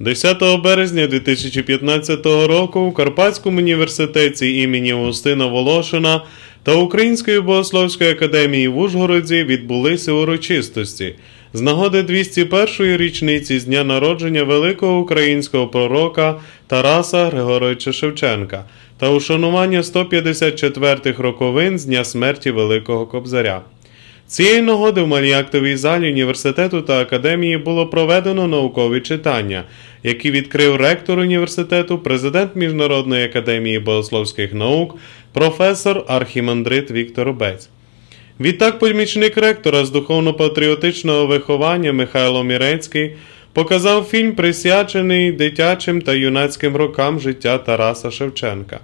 10 березня 2015 року у Карпатському університеті імені Устина Волошина та Української богословської академії в Ужгороді відбулися урочистості з нагоди 201-ї річниці з дня народження великого українського пророка Тараса Григоровича Шевченка та ушанування 154-х роковин з дня смерті Великого Кобзаря. Цієї нагоди в маліактовій залі університету та академії було проведено наукові читання, які відкрив ректор університету, президент Міжнародної академії богословських наук, професор архімандрит Віктор Обець. Відтак, помічник ректора з духовно-патріотичного виховання Михайло Мірецький показав фільм, присвячений дитячим та юнацьким рокам життя Тараса Шевченка.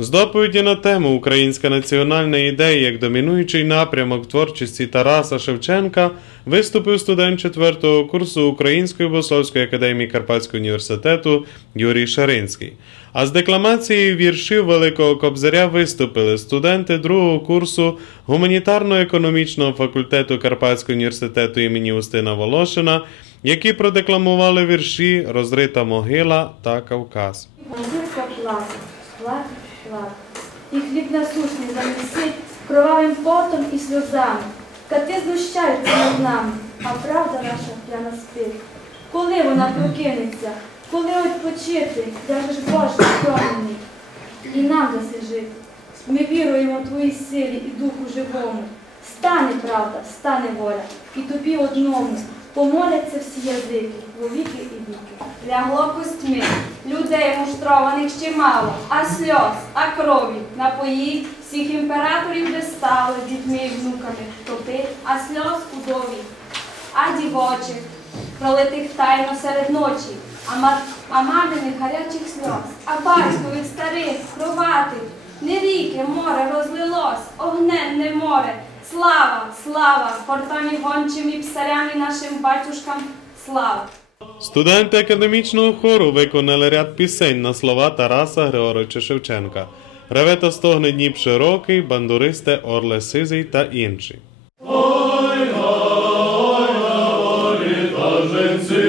З доповіді на тему Українська національна ідея як домінуючий напрямок творчості Тараса Шевченка виступив студент 4-го курсу Української богословської академії Карпатського університету Юрій Шаринський. А з декламацією віршів Великого Кобзаря виступили студенти 2-го курсу гуманітарно-економічного факультету Карпатського університету імені Устина Волошина, які продекламували вірші Розрита могила та Кавказ. Гірка плакать, плакать. І хліб насушний замісить кровавим потом і сльозами. Кати знущаються над нами, а правда наша п'яна спить. Коли вона прокинеться, коли відпочити, де ж Боже втомлений, і нам даси жити. Ми віруємо в Твоїй силі і духу живому. Стане правда, стане воля, і тобі одному помоляться всі язики, во віки і віки. Лягло костьми, людей муштрованих чимало, а сльоз, а крові напоїть, всіх імператорів де стали дітьми і внуками топи, а сльоз удові, а дівочих, пролитих тайно серед ночі, а, ма- а маминих гарячих сльоз, а батькових старих, кроватих, не ріки, море розлилось, огненне море, слава, слава, портами гончим і псарям і нашим батюшкам, слава. Студенти академічного хору виконали ряд пісень на слова Тараса Григоровича Шевченка. Реве та стогне Дніп широкий, бандуристе Орле Сизий та інші. Маєш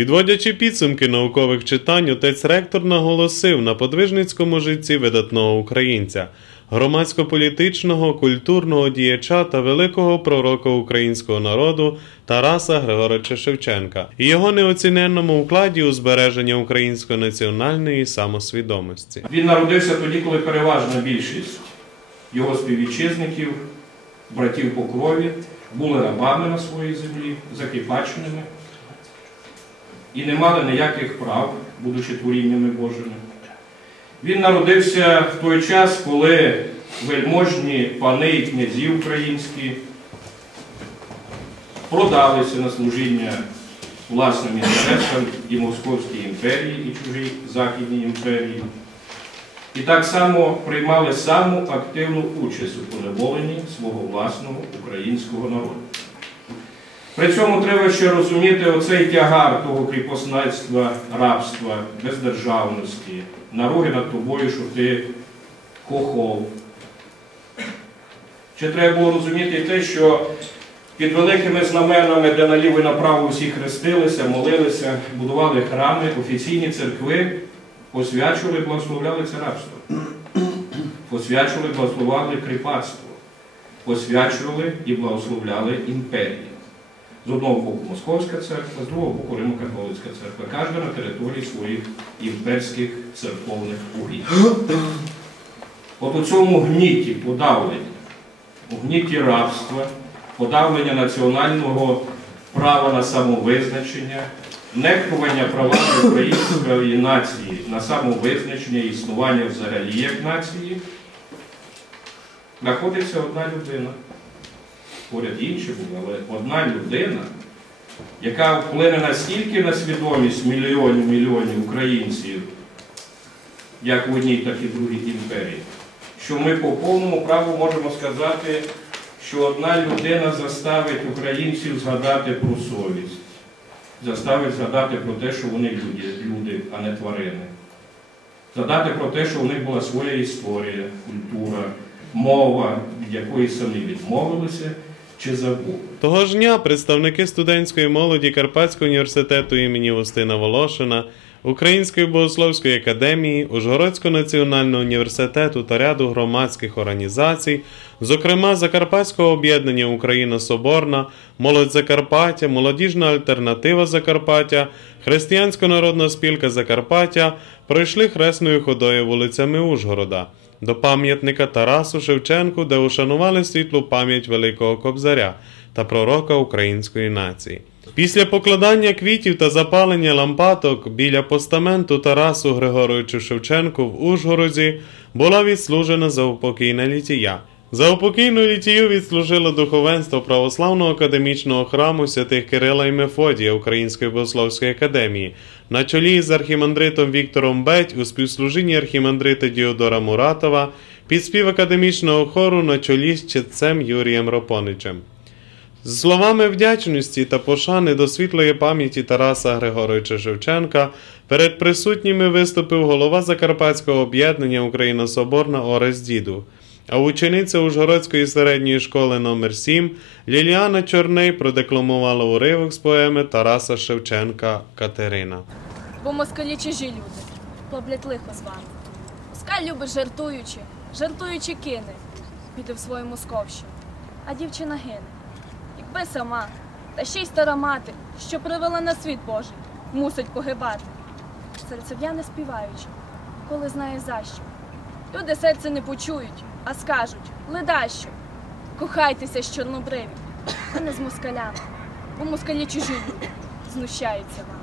Підводячи підсумки наукових читань, отець ректор наголосив на подвижницькому житті видатного українця, громадсько-політичного, культурного діяча та великого пророка українського народу Тараса Григоровича Шевченка і його неоціненному вкладі у збереження української національної самосвідомості. Він народився тоді, коли переважна більшість його співвітчизників, братів по крові, були рабами на своїй землі, закріпаченими і не мали ніяких прав, будучи творіннями Божими. Він народився в той час, коли вельможні пани і князі українські продалися на служіння власним інтересам і Московській імперії, і чужій Західній імперії. І так само приймали саму активну участь у поневоленні свого власного українського народу. При цьому треба ще розуміти оцей тягар того кріпосництва, рабства, бездержавності, наруги над тобою, що ти хохол, Ще треба було розуміти те, що під великими знаменами, де наліво і направо всі хрестилися, молилися, будували храми, офіційні церкви посвячували, благословляли це рабство. Посвячували, благословляли кріпацтво, посвячували і благословляли імперії. З одного боку Московська церква, з другого боку Римо-католицька церква. Кожна на території своїх імперських церковних угідь. От у цьому гніті подавлення, у гніті рабства, подавлення національного права на самовизначення, нехтування правами української нації на самовизначення і існування взагалі як нації, знаходиться одна людина. Поряд інші були, але одна людина, яка вплине настільки на свідомість мільйонів мільйонів українців, як в одній, так і в другій імперії, що ми по повному праву можемо сказати, що одна людина заставить українців згадати про совість, заставить згадати про те, що вони люди, люди, а не тварини. Згадати про те, що у них була своя історія, культура, мова, від якої самі відмовилися чи забули. Того ж дня представники студентської молоді Карпатського університету імені Устина Волошина, Української богословської академії, Ужгородського національного університету та ряду громадських організацій, зокрема Закарпатського об'єднання Україна Соборна, Молодь Закарпаття, Молодіжна альтернатива Закарпаття, Християнська народна спілка Закарпаття пройшли хресною ходою вулицями Ужгорода до пам'ятника Тарасу Шевченку, де ушанували світлу пам'ять Великого Кобзаря та пророка української нації. Після покладання квітів та запалення лампадок біля постаменту Тарасу Григоровичу Шевченку в Ужгороді була відслужена заупокійна літія. Заупокійну літію відслужило духовенство Православного академічного храму святих Кирила і Мефодія Української богословської академії на чолі з архімандритом Віктором Беть у співслужінні архімандрита Діодора Муратова під спів академічного хору на чолі з читцем Юрієм Ропоничем. З словами вдячності та пошани до світлої пам'яті Тараса Григоровича Шевченка перед присутніми виступив голова Закарпатського об'єднання Україна Соборна Орест Діду, а учениця Ужгородської середньої школи номер 7 Ліліана Чорний продекламувала уривок з поеми Тараса Шевченка Катерина. Бо москалі чужі люди, роблять лихо з вами. Москаль любить жартуючи, жартуючи кине, піде в свою московщину, а дівчина гине. Якби сама, та ще й стара мати, що привела на світ Божий, мусить погибати. Серцев'яни співаючи, коли знає за що. Люди серце не почують, а скажуть ледащо. Кохайтеся з чорнобриві, а не з москалями, бо москалі чужі люди, знущаються вам.